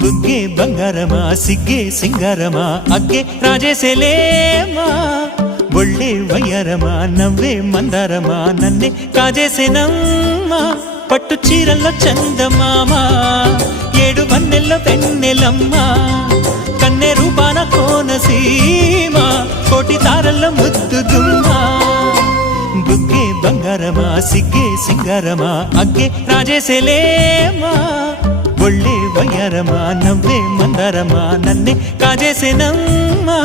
బుగ్గే బంగారమా సిగ్గే సింగారమా అగ్గే రాజేసేలేమా ఒళ్ళే వయ్యారమా నవ్వే మందారమా నన్నే కాజేసేనమ్మా పట్టు చీరల్లో చందమామా ఏడు వన్నెల్లో వెన్నెలమ్మా కన్నె రూపాన కోనసీమా కోటి తారల్లో ముద్దుగుమ్మా బుగ్గే బంగారమా సిగ్గే సింగారమా అగ్గే రాజేసేలేమా ఒళ్ళే వయ్యారమా నవ్వే మందారమా నన్నే కాజేసేనమ్మా